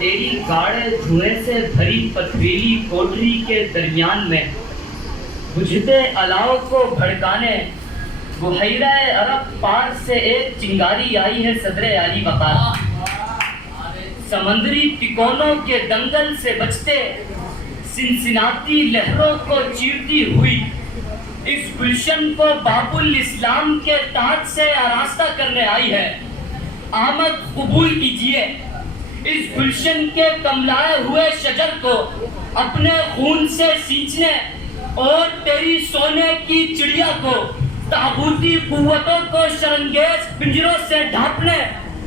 تیری گاڑے دھوئیں سے بھری پتھریلی کوٹری کے درمیان میں بجھتے الاؤ کو بھڑکانے بحیرہ عرب پار سے ایک چنگاری آئی ہے صدر عالی وقار. سمندری تکونوں کے دنگل سے بچتے سنسناتی لہروں کو چیرتی ہوئی اس گلشن کو باب الاسلام کے تاج سے آراستہ کرنے آئی ہے. آمد قبول کیجئے اس گلشن کے کملائے ہوئے شجر کو اپنے خون سے سینچنے اور تیری سونے کی چڑیا کو تاغوتی قوتوں کو شرنگیز پنجروں سے ڈھانپنے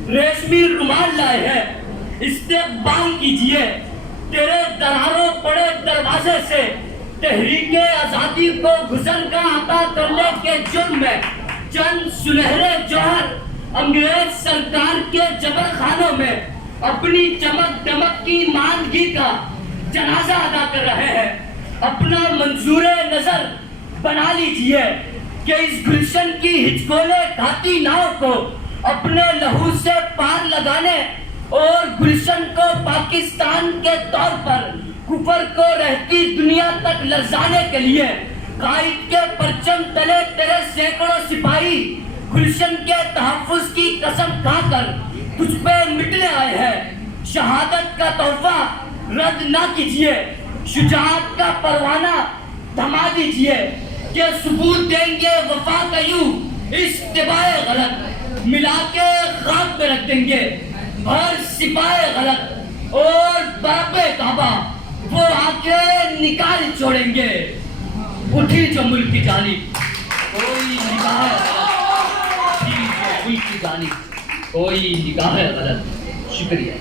ریشمی رومال لائے ہیں. استقبال کیجئے تیرے دراروں پڑے دروازے سے تحریک آزادی کو گزرگاہ عطا کرنے کے جرم میں چند سنہرے جوہر انگریز سرکار کے جبر خانوں میں اپنی چمک دمک کی ماندگی کا جنازہ ادا کر رہے ہیں. اپنا منظور نظر بنا لیجئے کہ اس گلشن کی ہچکولے کھاتی ناؤ کو اپنے لہو سے پار لگانے اور گلشن کو پاکستان کے طور پر کفر کو رہتی دنیا تک لرزانے کے لیے قائد کے پرچم تلے تیرے سینکڑوں سپاہی گلشن کے تحفظ کی قسم کھا کر تجھ پہ مٹنے آئے ہیں. شہادت کا تحفہ رد نہ کیجیے, شجاعت کا پروانہ تھما دیجیے کہ ثبوت دیں گے وفا کا یوں اشتباہ غلط ملا کے خاک پہ رکھ دیں گے ہر سپاہ غلط اور برب کعبہ وہ آ کے نکال چھوڑیں گے. اٹھی جو ملک کی جانب کوئی نگاہ غلط, اٹھی جو ملک کی جانب کوئی نگاہ غلط. شکریہ.